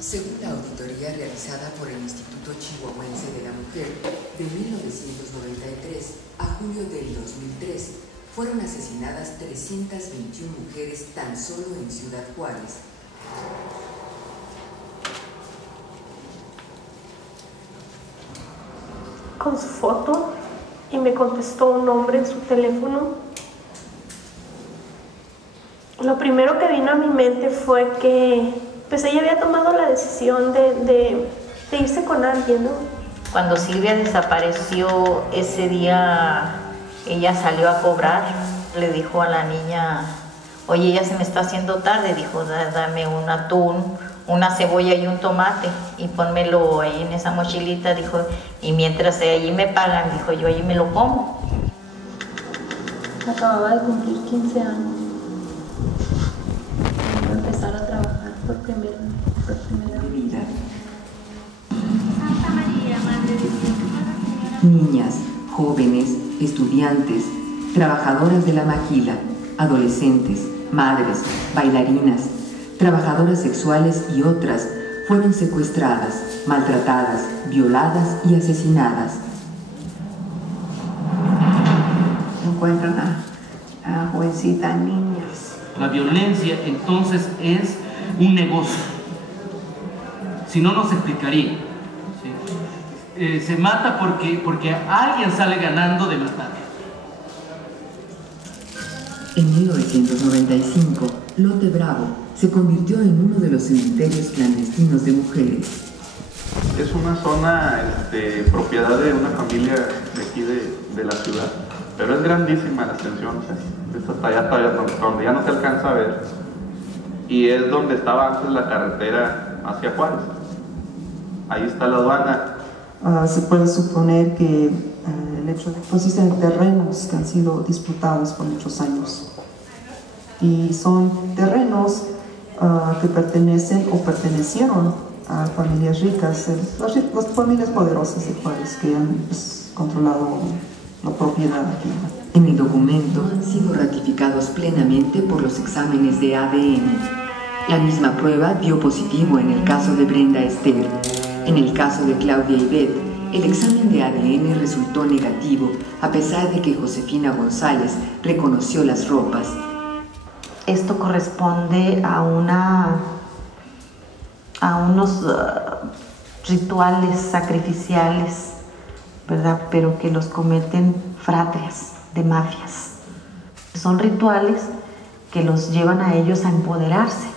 Según la auditoría realizada por el Instituto Chihuahuense de la Mujer, de 1993 a julio del 2003, fueron asesinadas 321 mujeres tan solo en Ciudad Juárez. Con su foto, y me contestó un hombre en su teléfono. Lo primero que vino a mi mente fue que pues ella había tomado la decisión de irse con alguien, ¿no? Cuando Silvia desapareció, ese día ella salió a cobrar, le dijo a la niña, oye, ya se me está haciendo tarde, dijo, dame un atún, una cebolla y un tomate y pónmelo ahí en esa mochilita, dijo, y mientras allí me pagan, dijo, yo allí me lo como. Acababa de cumplir 15 años. Iba a empezar a trabajar por primera vez. Santa María, Madre de Dios. Niñas, jóvenes, estudiantes, trabajadoras de la maquila, adolescentes, madres, bailarinas, trabajadoras sexuales y otras fueron secuestradas, maltratadas, violadas y asesinadas. Encuentran a jovencitas, niñas. La violencia entonces es un negocio. Si no, no se explicaría. ¿Sí? Se mata porque alguien sale ganando de matar. En 1995, Lote Bravo se convirtió en uno de los cementerios clandestinos de mujeres. Es una zona propiedad de una familia de aquí de la ciudad, pero es grandísima la extensión, es hasta allá donde ya no se alcanza a ver, y es donde estaba antes la carretera hacia Juárez. Ahí está la aduana. Se puede suponer que el hecho de que consisten en terrenos que han sido disputados por muchos años. y son terrenos que pertenecen o pertenecieron a familias ricas, las familias poderosas de Juárez que han controlado la propiedad aquí. En el documento han sido ratificados plenamente por los exámenes de ADN. La misma prueba dio positivo en el caso de Brenda Ester. En el caso de Claudia Ivette, el examen de ADN resultó negativo, a pesar de que Josefina González reconoció las ropas. Esto corresponde a unos rituales sacrificiales, ¿verdad? Pero que los cometen fratres de mafias. Son rituales que los llevan a ellos a empoderarse.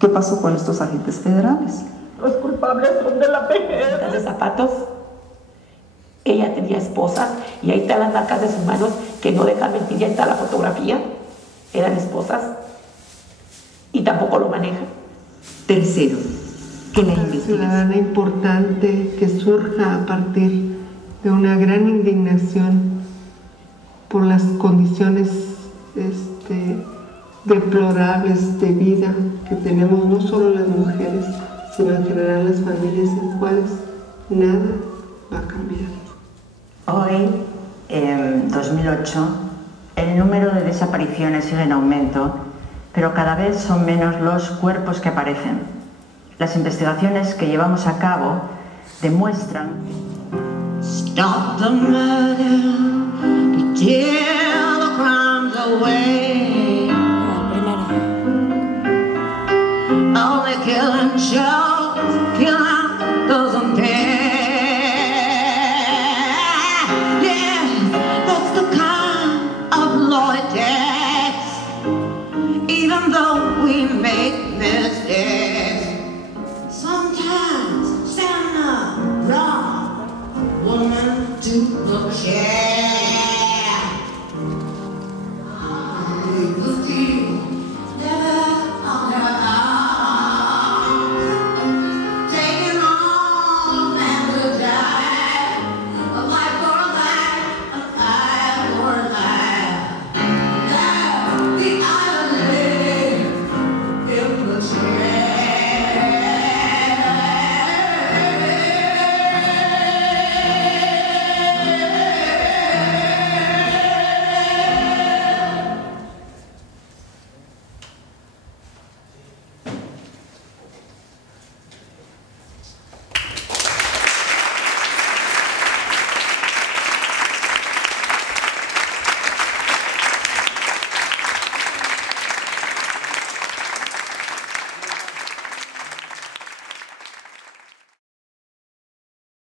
¿Qué pasó con estos agentes federales? Los culpables son de la PGR. De zapatos. Ella tenía esposas y ahí están las marcas de sus manos que no dejan mentir, ya está la fotografía. Eran esposas y tampoco lo manejan. Tercero, que la Una investigación ciudadana importante que surja a partir de una gran indignación por las condiciones deplorables de vida que tenemos no solo las mujeres, sino en general las familias en Juárez. Nada va a cambiar. Hoy, en 2008, el número de desapariciones sigue en aumento, pero cada vez son menos los cuerpos que aparecen. Las investigaciones que llevamos a cabo demuestran Stop the murder, to tear the crimes away. Only killing shows, killing doesn't pay. Yes, that's the kind of law it takes. Even though we make mistakes.